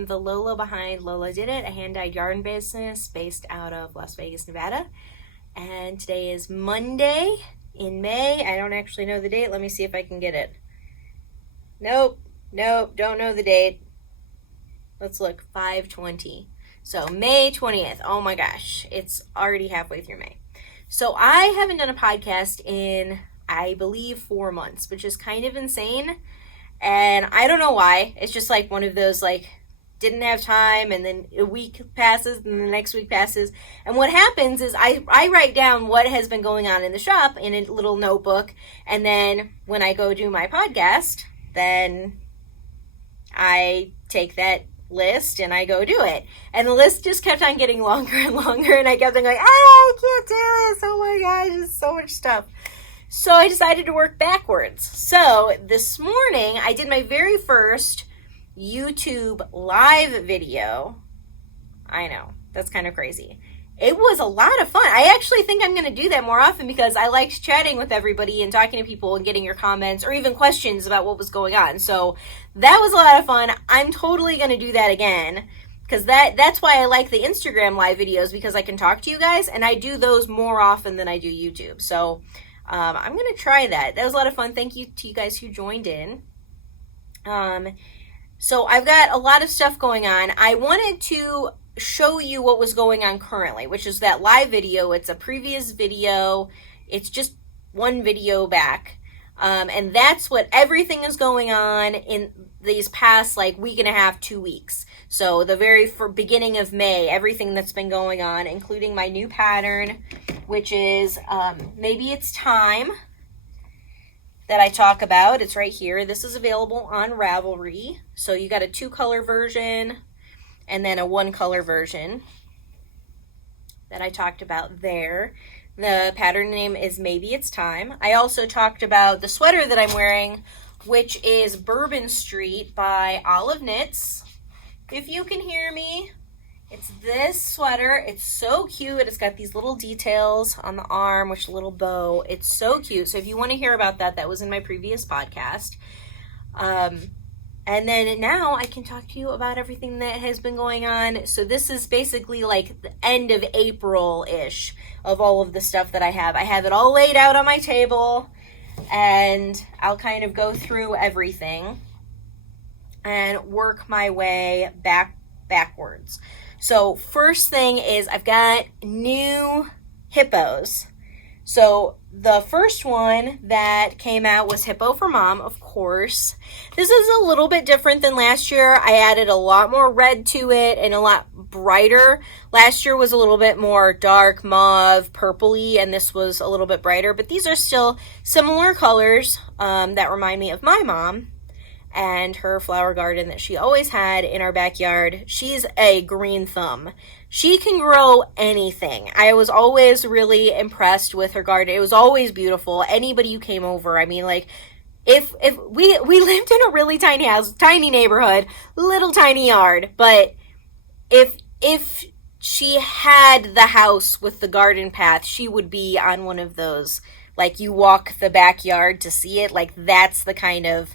am the Lola behind lolodidit, a hand-dyed yarn business based out of Las Vegas, Nevada. And today is Monday in May. I don't actually know the date. Let me see if I can get it. Nope, don't know the date. Let's look, 5/20. So May 20th. Oh my gosh, it's already halfway through May. So I haven't done a podcast in, I believe, 4 months, which is kind of insane. And I don't know why. It's just like one of those, like, didn't have time, and then a week passes, and the next week passes. And what happens is I write down what has been going on in the shop in a little notebook, and then when I go do my podcast, then I take that list and I go do it. And the list just kept on getting longer and longer, and I kept on going, I can't do this. Oh my gosh, it's so much stuff. So I decided to work backwards. So this morning I did my very first YouTube live video. I know, that's kind of crazy. It was a lot of fun. I actually think I'm going to do that more often because I liked chatting with everybody and talking to people and getting your comments or even questions about what was going on. So that was a lot of fun. I'm totally going to do that again because that's why I like the Instagram live videos, because I can talk to you guys, and I do those more often than I do YouTube. So I'm going to try that. That was a lot of fun. Thank you to you guys who joined in. So I've got a lot of stuff going on. I wanted to show you what was going on currently, which is that live video. It's a previous video. It's just one video back. And that's what everything is going on in these past like week and a half, 2 weeks. So the very beginning of May, everything that's been going on, including my new pattern, which is Maybe It's Time, that I talk about. It's right here. This is available on Ravelry. So you got a 2-color version and then a 1-color version that I talked about there. The pattern name is Maybe It's Time. I also talked about the sweater that I'm wearing, which is Bourbon Street by Olive Knits. If you can hear me, it's this sweater. It's so cute. It's got these little details on the arm, which a little bow. It's so cute. So if you want to hear about that, that was in my previous podcast. And then now I can talk to you about everything that has been going on. So this is basically like the end of April-ish of all of the stuff that I have. I have it all laid out on my table, and I'll kind of go through everything and work my way backwards. So first thing is I've got new hippos. So the first one that came out was Hippo for Mom, of course. This is a little bit different than last year. I added a lot more red to it and a lot brighter. Last year was a little bit more dark mauve, purpley, and this was a little bit brighter. But these are still similar colors that remind me of my mom and her flower garden that she always had in our backyard. She's a green thumb. She can grow anything. I was always really impressed with her garden. It was always beautiful. Anybody who came over, I mean, like, if we lived in a really tiny house, tiny neighborhood, little tiny yard, but if she had the house with the garden path, she would be on one of those, like, you walk the backyard to see it. Like, that's the kind of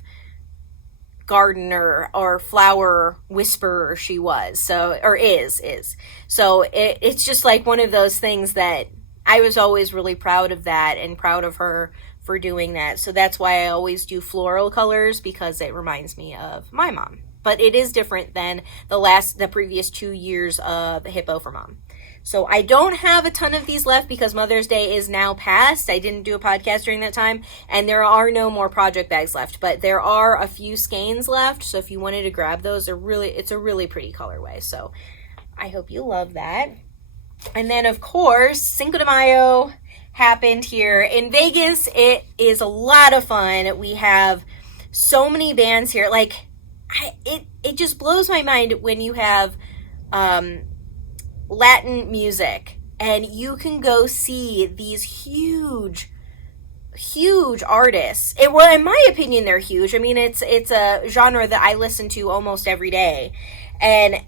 gardener or flower whisperer she was, so, or is. So it's just like one of those things that I was always really proud of that and proud of her for doing that. So that's why I always do floral colors, because it reminds me of my mom. But it is different than the previous 2 years of Hippo for Mom. So I don't have a ton of these left because Mother's Day is now past. I didn't do a podcast during that time, and there are no more project bags left, but there are a few skeins left. So if you wanted to grab those, it's a really pretty colorway. So I hope you love that. And then of course, Cinco de Mayo happened here in Vegas. It is a lot of fun. We have so many bands here. Like, it just blows my mind when you have Latin music and you can go see these huge artists. Well, in my opinion, they're huge. I mean, it's a genre that I listen to almost every day, and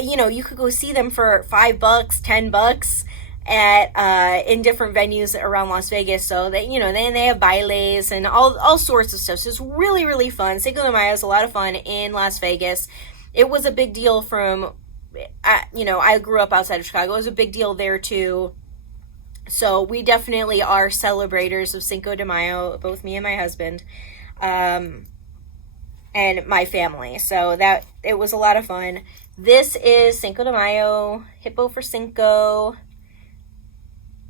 you could go see them for $5, $10 at in different venues around Las Vegas. So that they have bailes and all sorts of stuff. So it's really, really fun. Cinco de Mayo is a lot of fun in Las Vegas. it was a big deal from, you know, I grew up outside of Chicago. It was a big deal there too. So we definitely are celebrators of Cinco de Mayo, both me and my husband, and my family. So that, it was a lot of fun. This is Cinco de Mayo, Hippo for Cinco.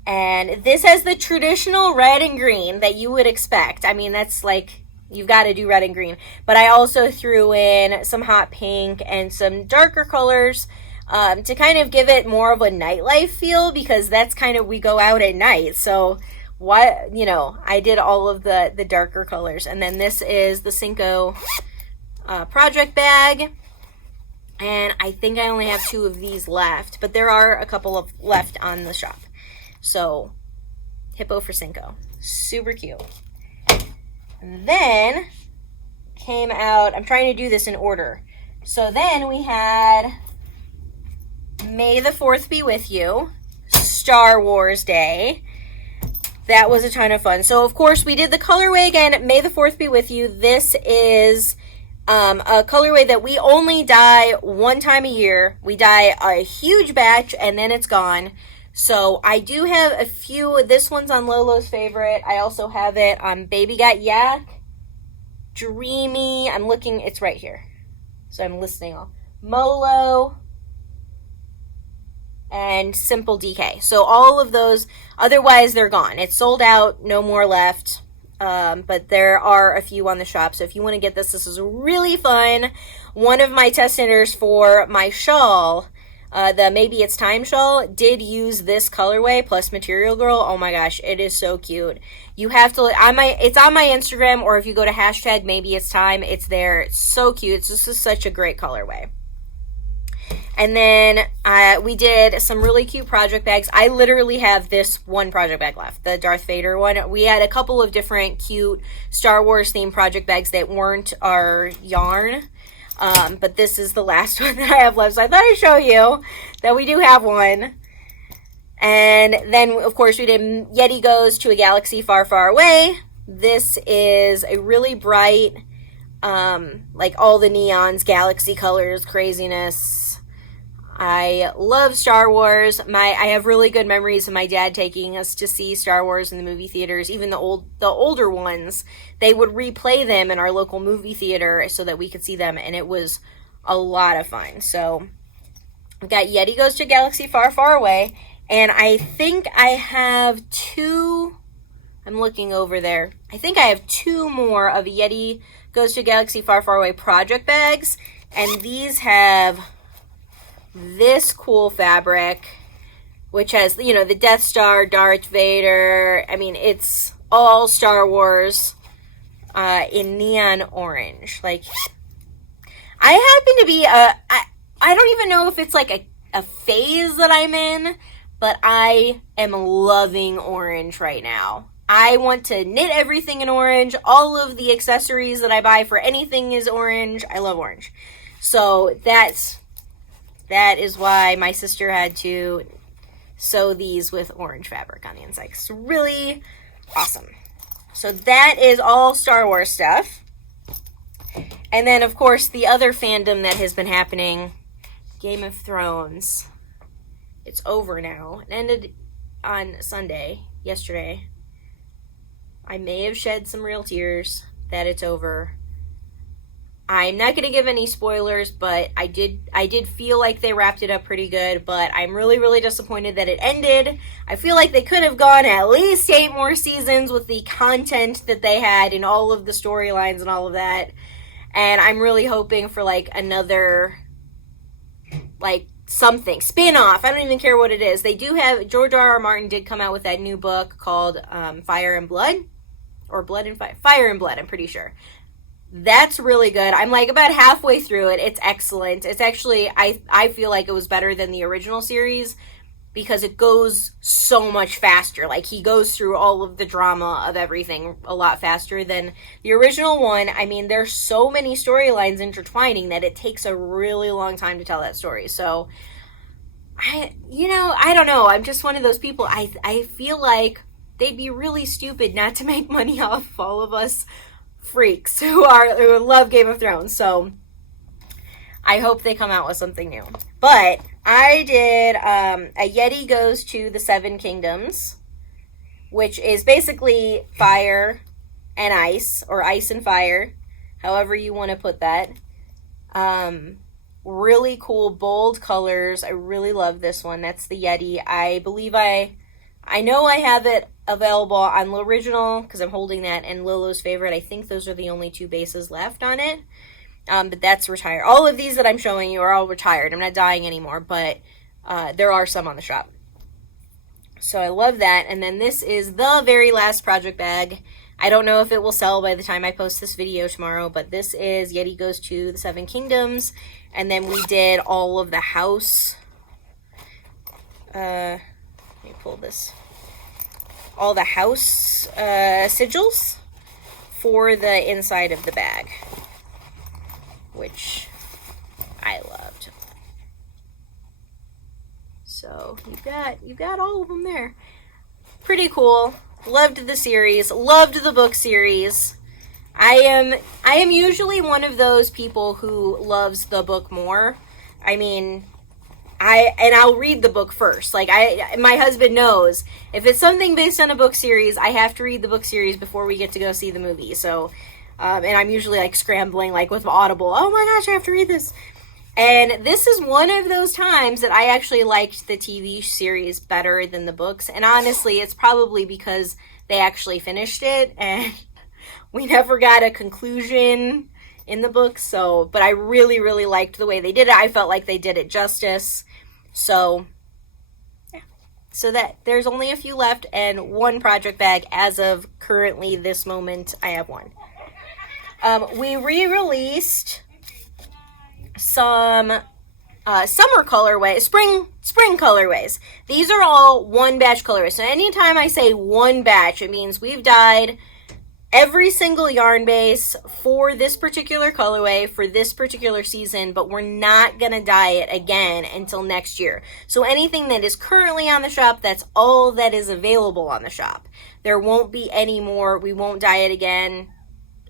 And this has the traditional red and green that you would expect. I mean, that's like, you've got to do red and green. But I also threw in some hot pink and some darker colors to kind of give it more of a nightlife feel, because that's kind of, we go out at night. So what, you know, I did all of the darker colors. And then this is the Cinco project bag. And I think I only have 2 of these left, but there are a couple of left on the shop. So Hippo for Cinco, super cute. And then came out, I'm trying to do this in order. So then we had May the 4th Be With You, Star Wars Day. That was a ton of fun. So of course we did the colorway again, May the 4th Be With You. This is a colorway that we only dye 1 time a year. We dye a huge batch and then it's gone. So I do have a few. This one's on Lolo's favorite. I also have it on Baby Got Yak, Dreamy. I'm looking, it's right here. So I'm listing all. Molo, and Simple DK. So all of those, otherwise they're gone. It's sold out, no more left. But there are a few on the shop. So if you want to get this, this is really fun. One of my test knitters for my shawl, the Maybe It's Time shawl, did use this colorway plus Material Girl. Oh my gosh, it is so cute. You have to, it's on my Instagram, or if you go to hashtag Maybe It's Time, it's there. It's so cute. This is such a great colorway. And then we did some really cute project bags. I literally have this one project bag left, the Darth Vader one. We had a couple of different cute Star Wars themed project bags that weren't our yarn. But this is the last one that I have left. So I thought I'd show you that we do have one. And then, of course, we did Yeti Goes to a Galaxy Far, Far Away. This is a really bright, like all the neons, galaxy colors, craziness. I love Star Wars. I have really good memories of my dad taking us to see Star Wars in the movie theaters. Even the older ones, they would replay them in our local movie theater so that we could see them, and it was a lot of fun. So we got Yeti Goes to a Galaxy Far, Far Away, and I think I have 2. I'm looking over there. I think I have 2 more of Yeti Goes to a Galaxy Far, Far Away project bags, and these have this cool fabric, which has, you know, the Death Star, Darth Vader. I mean, it's all Star Wars in neon orange. Like, I happen to be I don't even know if it's like a phase that I'm in, but I am loving orange right now. I want to knit everything in orange. All of the accessories that I buy for anything is orange. I love orange. So that is why my sister had to sew these with orange fabric on the inside. It's really awesome. So that is all Star Wars stuff. And then, of course, the other fandom that has been happening, Game of Thrones. It's over now. It ended on Sunday, yesterday. I may have shed some real tears that it's over. I'm not going to give any spoilers, but I did feel like they wrapped it up pretty good, but I'm really, really disappointed that it ended. I feel like they could have gone at least 8 more seasons with the content that they had in all of the storylines and all of that. And I'm really hoping for, like, another, like, something. Spin-off. I don't even care what it is. They do have, George R.R. Martin did come out with that new book called Fire and Blood. Or Blood and Fire. Fire and Blood, I'm pretty sure. That's really good. I'm like about halfway through it. It's excellent. It's actually, I feel like it was better than the original series because it goes so much faster. Like, he goes through all of the drama of everything a lot faster than the original one. I mean, there's so many storylines intertwining that it takes a really long time to tell that story. So, I don't know. I'm just one of those people. I feel like they'd be really stupid not to make money off all of us freaks who love Game of Thrones. So I hope they come out with something new. But I did a Yeti Goes to the Seven Kingdoms, which is basically fire and ice, or ice and fire, however you want to put that. Really cool, bold colors. I really love this one. That's the Yeti. I believe I know I have it available on the original, because I'm holding that, and Lolo's Favorite. I think those are the only two bases left on it. But that's retired. All of these that I'm showing you are all retired. I'm not dyeing anymore, but there are some on the shop. So I love that. And then this is the very last project bag. I don't know if it will sell by the time I post this video tomorrow, but this is Yeti Goes to the Seven Kingdoms. And then we did all of the house. Let me pull this. All the house sigils for the inside of the bag, which I loved. So you got all of them there. Pretty cool. Loved the series. Loved the book series. I am usually one of those people who loves the book more. I mean, I'll read the book first. Like, my husband knows if it's something based on a book series, I have to read the book series before we get to go see the movie. So, and I'm usually like scrambling, like with Audible. Oh my gosh, I have to read this. And this is one of those times that I actually liked the TV series better than the books. And honestly, it's probably because they actually finished it and we never got a conclusion in the book. So, but I really, really liked the way they did it. I felt like they did it justice. So, yeah. So that there's only a few left and one project bag as of currently this moment. I have one. We re-released some summer colorways, spring colorways. These are all one batch colorways. So anytime I say one batch, it means we've dyed every single yarn base for this particular colorway for this particular season, but we're not going to dye it again until next year. So anything that is currently on the shop, that's all that is available on the shop. There won't be any more. We won't dye it again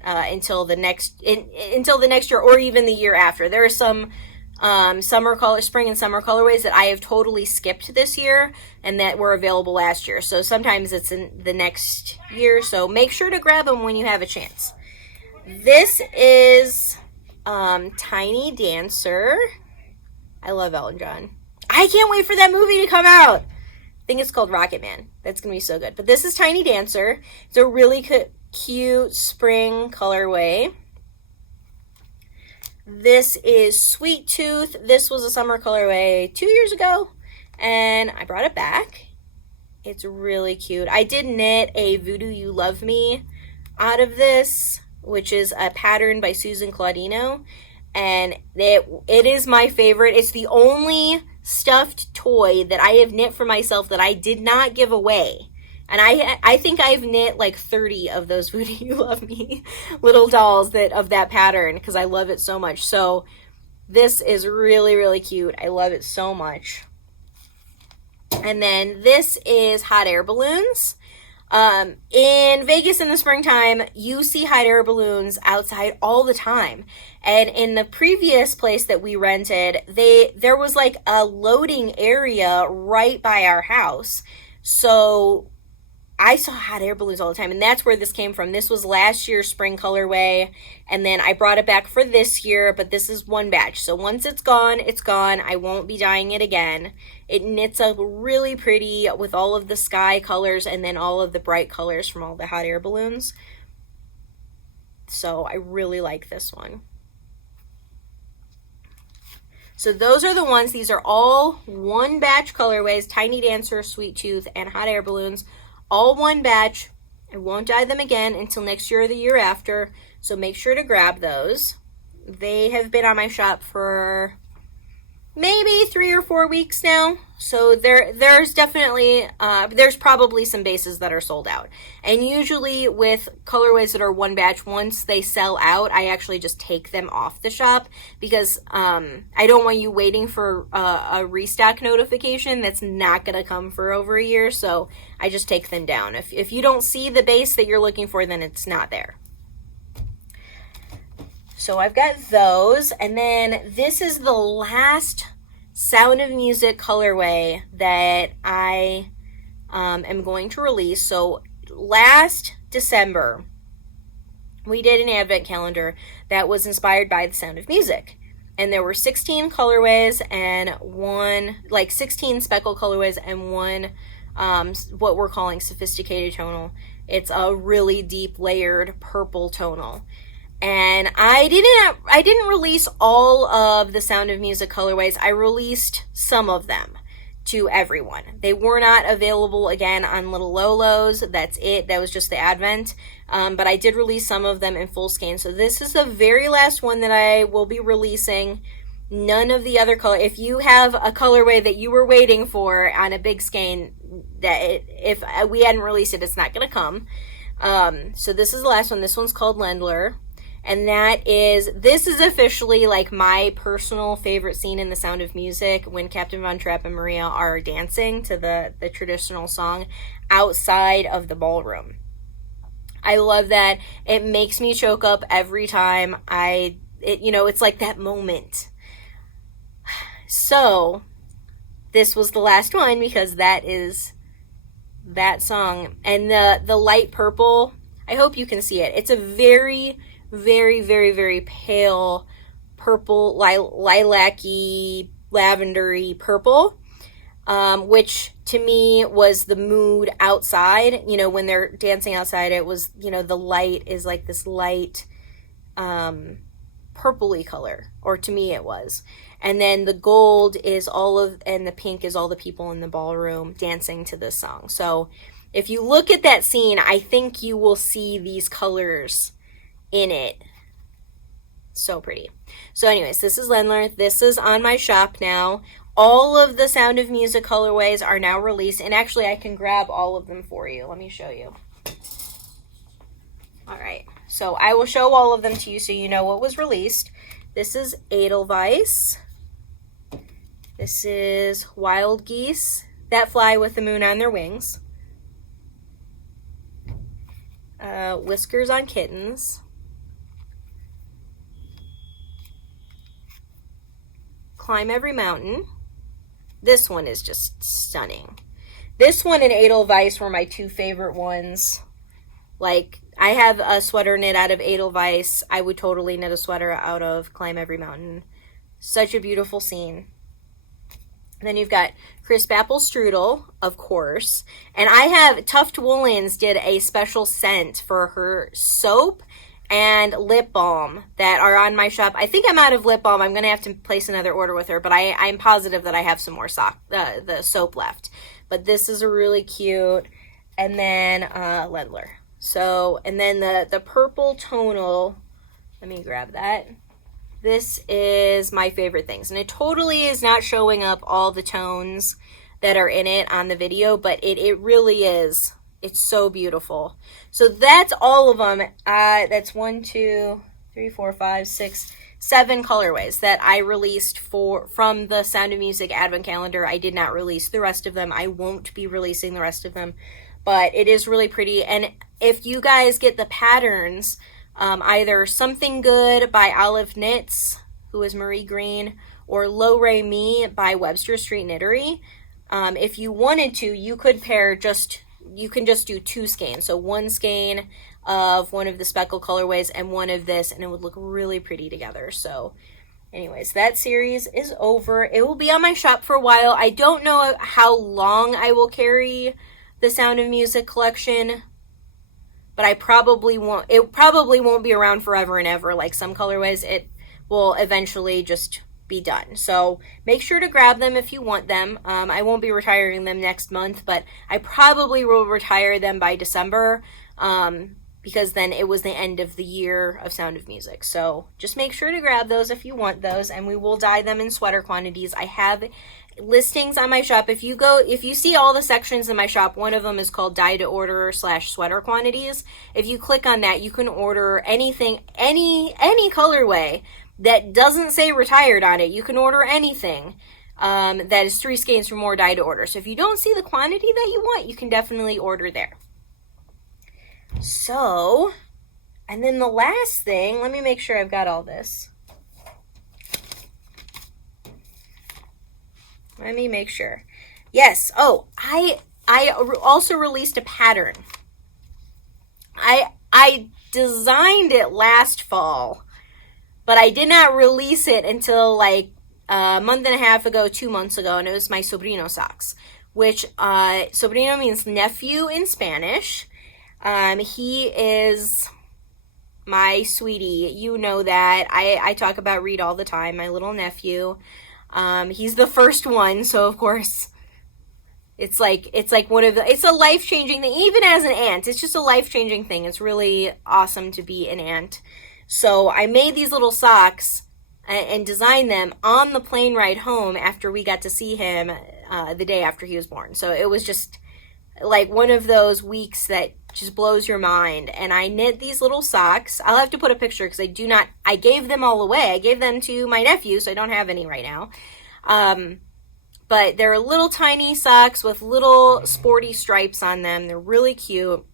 until the next year, or even the year after. There are some spring and summer colorways that I have totally skipped this year and that were available last year. So sometimes it's in the next year. So make sure to grab them when you have a chance. This is Tiny Dancer. I love Elton John. I can't wait for that movie to come out. I think it's called Rocket Man. That's going to be so good. But this is Tiny Dancer. It's a really cute spring colorway. This is Sweet Tooth. This was a summer colorway 2 years ago, and I brought it back. It's really cute. I did knit a Voodoo You Love Me out of this, which is a pattern by Susan Claudino, and it is my favorite. It's the only stuffed toy that I have knit for myself that I did not give away. And I think I've knit like 30 of those Voodoo You Love Me little dolls of that pattern because I love it so much. So this is really, really cute. I love it so much. And then this is hot air balloons. In Vegas in the springtime, you see hot air balloons outside all the time. And in the previous place that we rented, there was like a loading area right by our house. So I saw hot air balloons all the time, and that's where this came from. This was last year's spring colorway, and then I brought it back for this year, but this is one batch. So once it's gone, it's gone. I won't be dyeing it again. It knits up really pretty with all of the sky colors and then all of the bright colors from all the hot air balloons. So I really like this one. So those are the ones. These are all one batch colorways, Tiny Dancer, Sweet Tooth, and hot air balloons. All one batch. I won't dye them again until next year or the year after, so make sure to grab those. They have been on my shop for maybe 3 or 4 weeks now, so there's definitely there's probably some bases that are sold out. And usually with colorways that are one batch, once they sell out, I actually just take them off the shop because I don't want you waiting for a restock notification that's not going to come for over a year, so I just take them down. If you don't see the base that you're looking for, then it's not there. So I've got those, and then this is the last Sound of Music colorway that I am going to release. So last December, we did an advent calendar that was inspired by the Sound of Music. And there were 16 colorways and one, like 16 speckle colorways and one, what we're calling Sophisticated Tonal. It's a really deep layered purple tonal. And I didn't release all of the Sound of Music colorways. I released some of them to everyone. They were not available again on Little Lolos. That's it. That was just the advent. But I did release some of them in full skein. So this is the very last one that I will be releasing. None of the other color. If you have a colorway that you were waiting for on a big skein, if we hadn't released it, it's not going to come. So this is the last one. This one's called Lendler. And this is officially like my personal favorite scene in The Sound of Music, when Captain Von Trapp and Maria are dancing to the traditional song outside of the ballroom. I love that. It makes me choke up every time it's like that moment. So this was the last one because that is that song. And the light purple, I hope you can see it. It's a very, very, very, very pale purple, lilac-y, lavendery purple, which to me was the mood outside. When they're dancing outside, it was, the light is like this light purpley color, or to me it was. And then the gold is and the pink is all the people in the ballroom dancing to this song. So if you look at that scene, I think you will see these colors in it. So pretty. So anyways, this is Lendler. This is on my shop now. All of the Sound of Music colorways are now released, and actually I can grab all of them for you. Let me show you. All right, so I will show all of them to you so you know what was released. This is Edelweiss. This is Wild Geese that fly with the moon on their wings. Whiskers on Kittens. Climb Every Mountain. This one is just stunning. This one and Edelweiss were my two favorite ones. Like, I have a sweater knit out of Edelweiss. I would totally knit a sweater out of Climb Every Mountain. Such a beautiful scene. And then you've got Crisp Apple Strudel, of course. And I have Tuft Woolens did a special scent for her soap and lip balm that are on my shop. I think I'm out of lip balm. I'm going to have to place another order with her, but I'm positive that I have some more the soap left. But this is a really cute. And then Lendler. So, and then the purple tonal, let me grab that. This is my favorite things. And it totally is not showing up all the tones that are in it on the video, but it really is. It's so beautiful. So that's all of them. That's 1, 2, 3, 4, 5, 6, 7 colorways that I released from the Sound of Music Advent Calendar. I did not release the rest of them. I won't be releasing the rest of them, but it is really pretty. And if you guys get the patterns, either Something Good by Olive Knits, who is Marie Green, or Lo Re Mi by Webster Street Knittery, if you wanted to, you could pair you can just do 2 skeins. So 1 skein of one of the speckle colorways and one of this, and it would look really pretty together. So anyways, that series is over. It will be on my shop for a while. I don't know how long I will carry the Sound of Music collection, but it probably won't be around forever and ever like some colorways. It will eventually just be done. So make sure to grab them if you want them. I won't be retiring them next month, but I probably will retire them by December, because then it was the end of the year of Sound of Music. So just make sure to grab those if you want those, and we will dye them in sweater quantities. I have listings on my shop. If you see all the sections in my shop, one of them is called dye to order / sweater quantities. If you click on that, you can order anything, any colorway that doesn't say retired on it. You can order anything that is 3 skeins or more dye to order. So if you don't see the quantity that you want, you can definitely order there. So And then the last thing, let me make sure I've got all this. Let me make sure. Yes. Oh, I also released a pattern. I designed it last fall, but I did not release it until like a month and a half ago, 2 months ago, and it was my Sobrino Socks, which Sobrino means nephew in Spanish. He is my sweetie. You know that. I talk about Reed all the time, my little nephew. He's the first one, so of course it's like one of the, it's a life-changing thing. Even as an aunt, it's just a life-changing thing. It's really awesome to be an aunt. So I made these little socks and designed them on the plane ride home after we got to see him the day after he was born. So it was just like one of those weeks that just blows your mind. And I knit these little socks. I'll have to put a picture because I gave them all away. I gave them to my nephew, so I don't have any right now. But they're little tiny socks with little sporty stripes on them. They're really cute.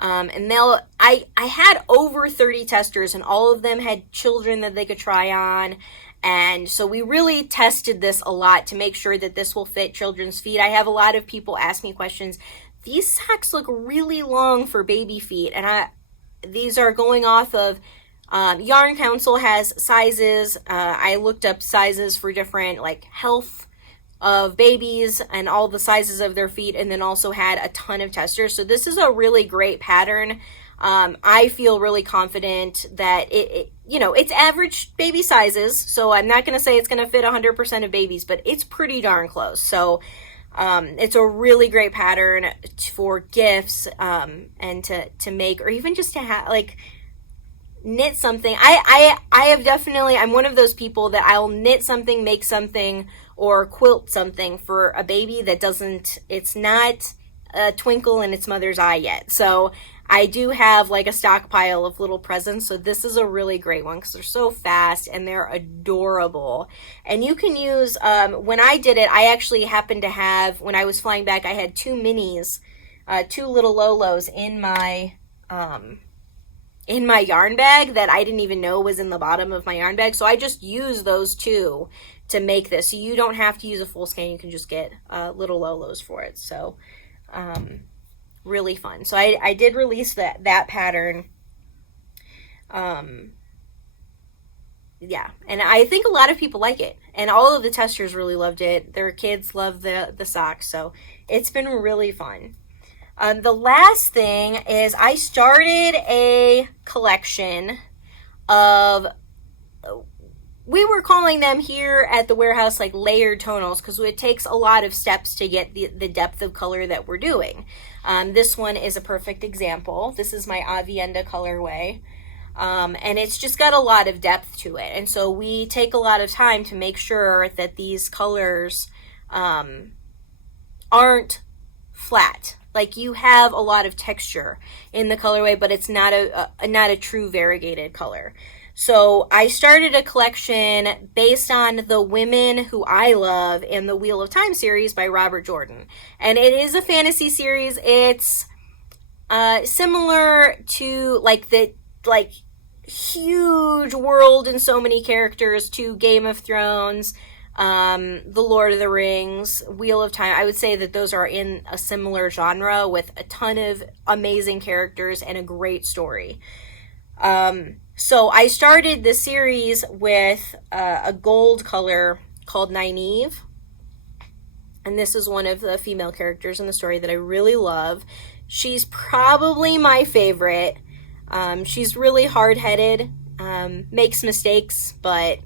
And I had over 30 testers, and all of them had children that they could try on. And so we really tested this a lot to make sure that this will fit children's feet. I have a lot of people ask me questions. These socks look really long for baby feet, and these are going off of Yarn Council has sizes. I looked up sizes for different like health of babies and all the sizes of their feet, and then also had a ton of testers. So this is a really great pattern. I feel really confident that it's average baby sizes, so I'm not going to say it's going to fit 100% of babies, but it's pretty darn close. So it's a really great pattern for gifts, and to make, or even just to have, like, knit something. I have definitely, I'm one of those people that I'll knit something, make something, or quilt something for a baby that it's not a twinkle in its mother's eye yet. So I do have like a stockpile of little presents. So this is a really great one because they're so fast and they're adorable. And you can use, when I did it, I actually happened to have, when I was flying back, I had two minis, two little Lolos in my yarn bag that I didn't even know was in the bottom of my yarn bag. So I just used those two to make this. So you don't have to use a full skein. You can just get little Lolos for it. So really fun. So I did release that pattern. Yeah, and I think a lot of people like it. And all of the testers really loved it. Their kids love the socks. So it's been really fun. The last thing is I started a collection of, we were calling them here at the warehouse like layered tonals because it takes a lot of steps to get the depth of color that we're doing. This one is a perfect example. This is my Aviendha colorway. And it's just got a lot of depth to it. And so we take a lot of time to make sure that these colors aren't flat. Like you have a lot of texture in the colorway, but it's not a true variegated color. So I started a collection based on the Women Who I Love in the Wheel of Time series by Robert Jordan. And it is a fantasy series. It's similar to the huge world and so many characters to Game of Thrones, The Lord of the Rings, Wheel of Time. I would say that those are in a similar genre with a ton of amazing characters and a great story. So I started the series with a gold color called Nynaeve. And this is one of the female characters in the story that I really love. She's probably my favorite. She's really hard-headed, makes mistakes, but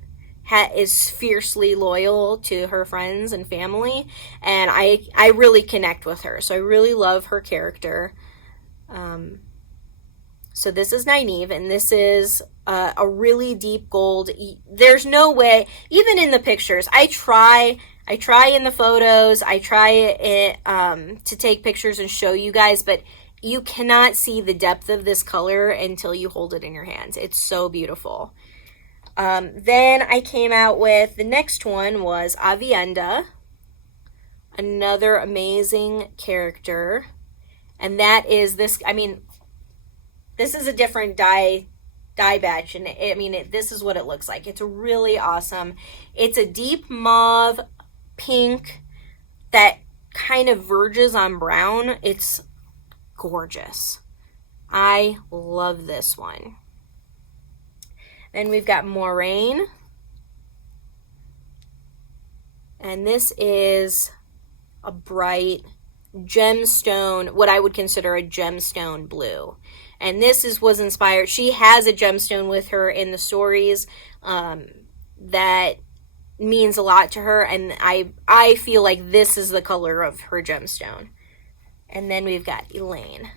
is fiercely loyal to her friends and family. And I really connect with her. So I really love her character. So this is Nynaeve, and this is a really deep gold. There's no way, even in the pictures, I try in the photos, I try it, to take pictures and show you guys, but you cannot see the depth of this color until you hold it in your hands. It's so beautiful. Then I came out with, the next one was Aviendha, another amazing character. And that is this, This is a different dye batch, and I mean, this is what it looks like. It's really awesome. It's a deep mauve pink that kind of verges on brown. It's gorgeous. I love this one. Then we've got Moiraine. And this is a bright gemstone, what I would consider a gemstone blue. And this was inspired. She has a gemstone with her in the stories that means a lot to her. And I feel like this is the color of her gemstone. And then we've got Elayne.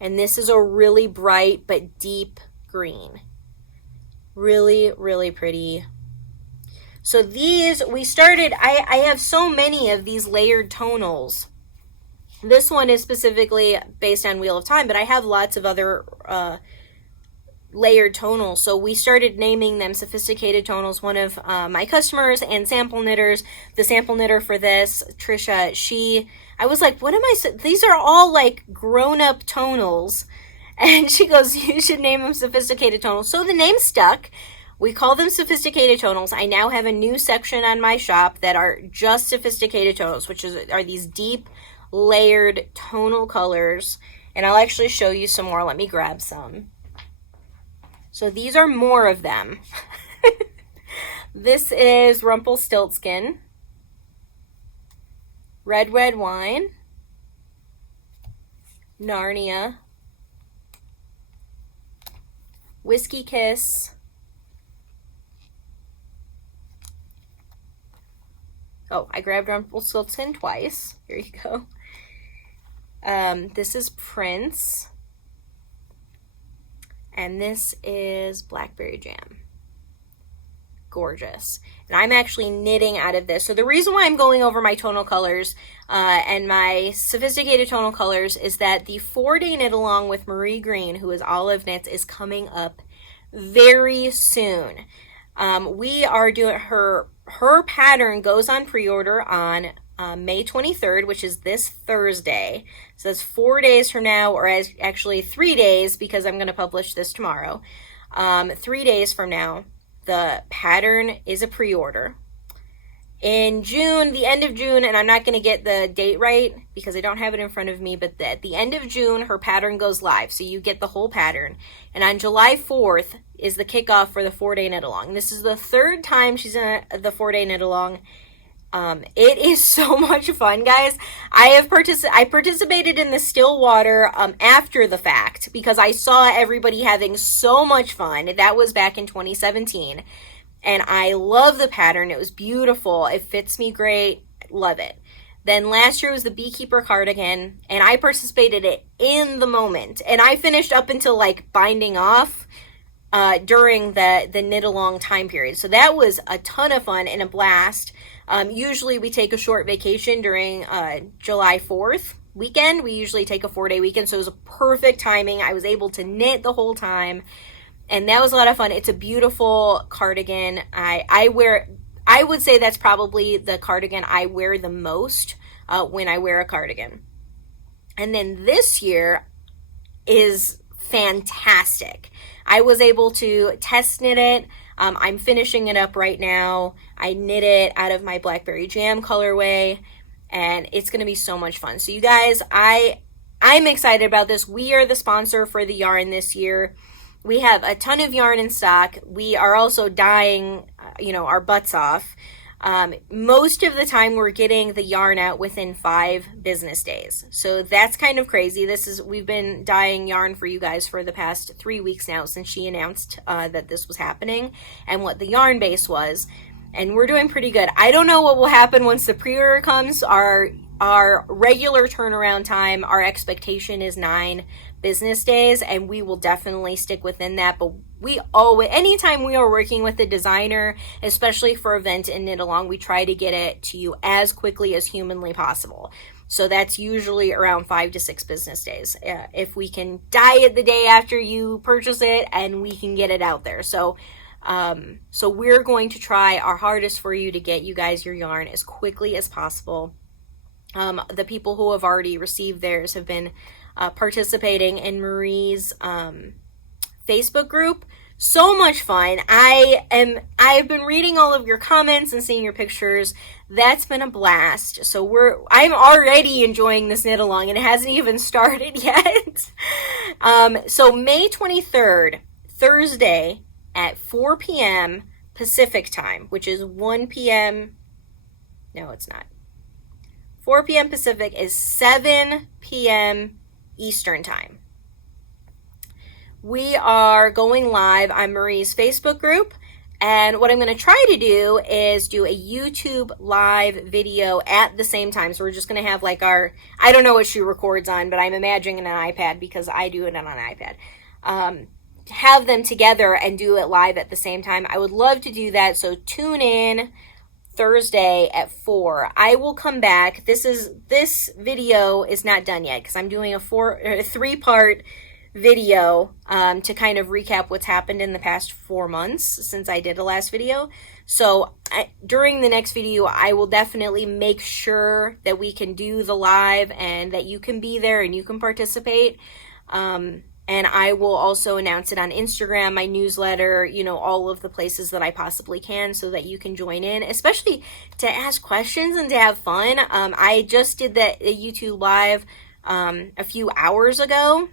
And this is a really bright but deep green. Really, really pretty. So these, we started, I have so many of these layered tonals. This one is specifically based on Wheel of Time, but I have lots of other layered tonals. So we started naming them Sophisticated Tonals. One of my customers and sample knitters, the sample knitter for this, Trisha, I was like, what am I, these are all like grown-up tonals. And she goes, you should name them Sophisticated Tonals. So the name stuck. We call them Sophisticated Tonals. I now have a new section on my shop that are just Sophisticated Tonals, which are these deep layered tonal colors. And I'll actually show you some more. Let me grab some. So these are more of them. This is Rumplestiltskin, Red Wine, Narnia, Whiskey Kiss, oh, I grabbed Rumpelstiltskin twice. Here you go. This is Prince. And this is Blackberry Jam. Gorgeous. And I'm actually knitting out of this. So the reason why I'm going over my tonal colors and my Sophisticated Tonal colors is that the 4-day knit along with Marie Green, who is Olive Knits, is coming up very soon. We are doing her pattern goes on pre-order on May 23rd, which is this Thursday. So that's 4 days from now, or actually 3 days, because I'm going to publish this tomorrow. 3 days from now, the pattern is a pre-order. In June, the end of June, and I'm not going to get the date right because I don't have it in front of me, but at the end of June, her pattern goes live. So you get the whole pattern. And on July 4th is the kickoff for the 4-day knit along. This is the third time she's in the 4-day knit along. It is so much fun, guys. I participated in the Stillwater after the fact because I saw everybody having so much fun. That was back in 2017. And I love the pattern. It was beautiful. It fits me great. Love it. Then last year was the Beekeeper cardigan, and I participated in the moment. And I finished up until like binding off during the knit along time period. So that was a ton of fun and a blast. Usually we take a short vacation during July 4th weekend. We usually take a 4-day weekend, so it was a perfect timing. I was able to knit the whole time, and that was a lot of fun. It's a beautiful cardigan. I would say that's probably the cardigan I wear the most when I wear a cardigan. And then this year is fantastic. I was able to test knit it. I'm finishing it up right now. I knit it out of my Blackberry Jam colorway, and it's going to be so much fun. So you guys, I'm excited about this. We are the sponsor for the yarn this year. We have a ton of yarn in stock. We are also dyeing, our butts off. Most of the time we're getting the yarn out within 5 business days. So that's kind of crazy. We've been dyeing yarn for you guys for the past 3 weeks now since she announced that this was happening and what the yarn base was. And we're doing pretty good. I don't know what will happen once the pre-order comes. Our regular turnaround time, our expectation is 9 business days, and we will definitely stick within that. But anytime we are working with a designer, especially for event and knit along, we try to get it to you as quickly as humanly possible. So that's usually around 5 to 6 business days. If we can dye it the day after you purchase it, and we can get it out there. So we're going to try our hardest for you to get you guys your yarn as quickly as possible. The people who have already received theirs have been participating in Marie's Facebook group. So much fun. I've been reading all of your comments and seeing your pictures. That's been a blast. So I'm already enjoying this knit along, and it hasn't even started yet. So May 23rd, Thursday at 4 p.m. Pacific time, which is 1 p.m. No, it's not. 4 p.m. Pacific is 7 p.m. Eastern time. We are going live on Marie's Facebook group, and what I'm going to try to do is do a YouTube live video at the same time. So we're just going to have like I don't know what she records on, but I'm imagining an iPad because I do it on an iPad. Have them together and do it live at the same time. I would love to do that, so tune in Thursday at 4. I will come back. This video is not done yet because I'm doing a 3-part video to kind of recap what's happened in the past 4 months since I did the last video. So during the next video, I will definitely make sure that we can do the live and that you can be there and you can participate. And I will also announce it on Instagram, my newsletter, all of the places that I possibly can so that you can join in, especially to ask questions and to have fun. I just did that YouTube live a few hours ago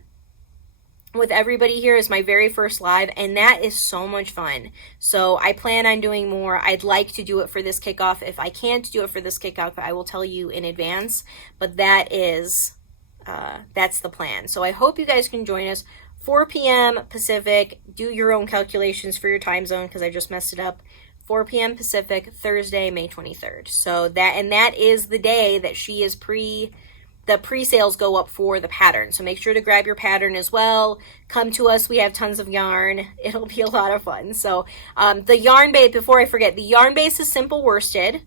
with everybody here is my very first live, and that is so much fun. So I plan on doing more. I'd like to do it for this kickoff. If I can't do it for this kickoff, I will tell you in advance, but that's the plan. So I hope you guys can join us. 4 p.m. Pacific. Do your own calculations for your time zone because I just messed it up. 4 p.m. Pacific, Thursday, May 23rd. So that is the day that she is the pre-sales go up for the pattern. So make sure to grab your pattern as well. Come to us. We have tons of yarn. It'll be a lot of fun. So the yarn base, before I forget, the yarn base is simple worsted.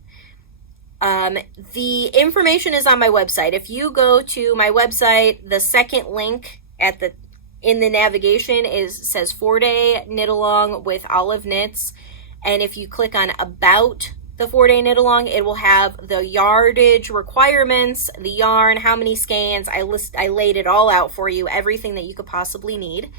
The information is on my website. If you go to my website, the second link in the navigation says 4-day knit along with Olive Knits. And if you click on about the 4-day knit along, it will have the yardage requirements, the yarn, how many skeins. I laid it all out for you, everything that you could possibly need.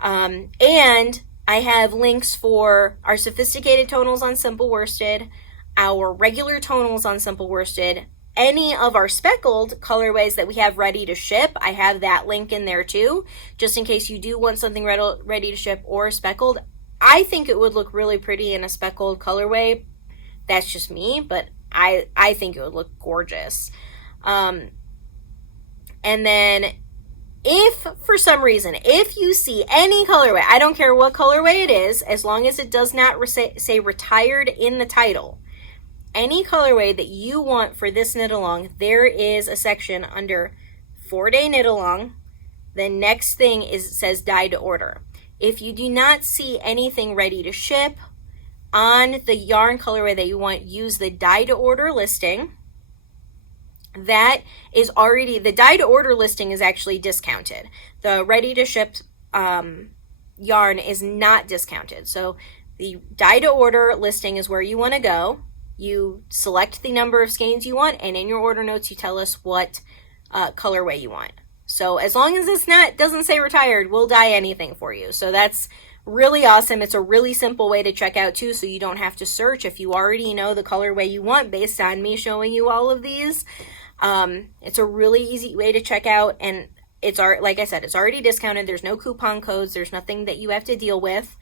And I have links for our sophisticated tonals on simple worsted, our regular tonals on simple worsted, any of our speckled colorways that we have ready to ship. I have that link in there too, just in case you do want something ready to ship or speckled. I think it would look really pretty in a speckled colorway. That's just me, but I think it would look gorgeous. And then if for some reason, if you see any colorway, I don't care what colorway it is, as long as it does not say retired in the title, any colorway that you want for this knit along, there is a section under 4-day knit along. The next thing says die to order. If you do not see anything ready to ship on the yarn colorway that you want, use the die to order listing. That is already, the die to order listing is actually discounted. The ready to ship yarn is not discounted. So the die to order listing is where you want to go. You select the number of skeins you want, and in your order notes you tell us what colorway you want. So as long as doesn't say retired, we'll dye anything for you. So that's really awesome. It's a really simple way to check out too, so you don't have to search if you already know the colorway you want based on me showing you all of these. It's a really easy way to check out, and like I said, it's already discounted. There's no coupon codes. There's nothing that you have to deal with.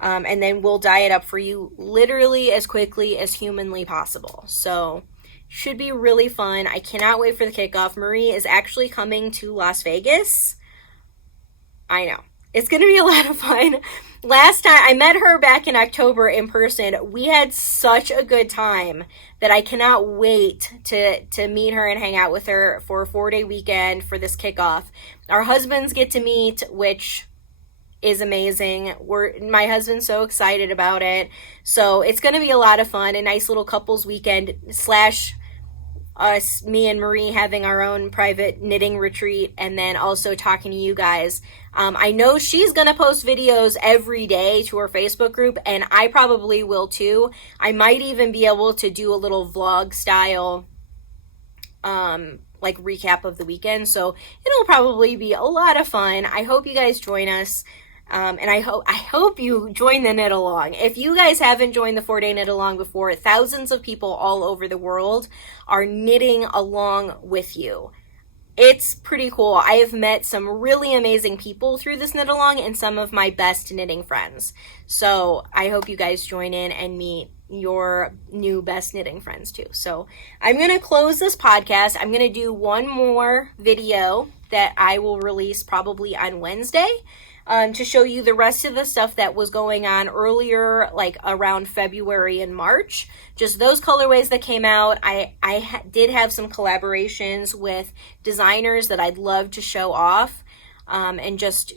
And then we'll dye it up for you literally as quickly as humanly possible. So should be really fun. I cannot wait for the kickoff. Marie is actually coming to Las Vegas. I know. It's going to be a lot of fun. Last time I met her back in October in person, we had such a good time that I cannot wait to meet her and hang out with her for a 4-day weekend for this kickoff. Our husbands get to meet, which is amazing. My husband's so excited about it. So it's going to be a lot of fun, a nice little couples weekend / us, me and Marie having our own private knitting retreat, and then also talking to you guys. I know she's going to post videos every day to her Facebook group, and I probably will too. I might even be able to do a little vlog style like recap of the weekend. So it'll probably be a lot of fun. I hope you guys join us. And I hope you join the knit along. If you guys haven't joined the 4-day knit along before, thousands of people all over the world are knitting along with you. It's pretty cool. I have met some really amazing people through this knit along and some of my best knitting friends. So I hope you guys join in and meet your new best knitting friends too. So I'm going to close this podcast. I'm going to do one more video that I will release probably on Wednesday. To show you the rest of the stuff that was going on earlier, like around February and March. Just those colorways that came out. I did have some collaborations with designers that I'd love to show off and just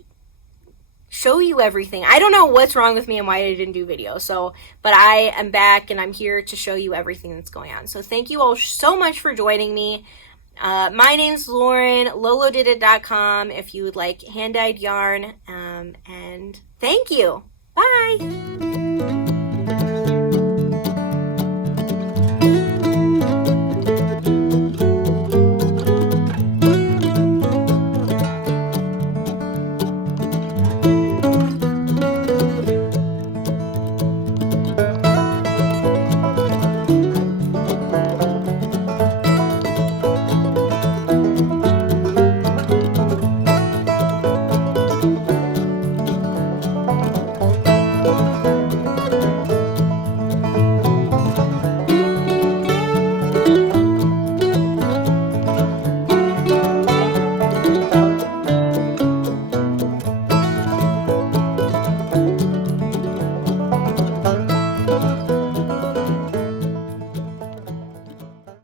show you everything. I don't know what's wrong with me and why I didn't do video. But I am back and I'm here to show you everything that's going on. So thank you all so much for joining me. My name's Lauren, lolodidit.com if you would like hand-dyed yarn, and thank you. Bye!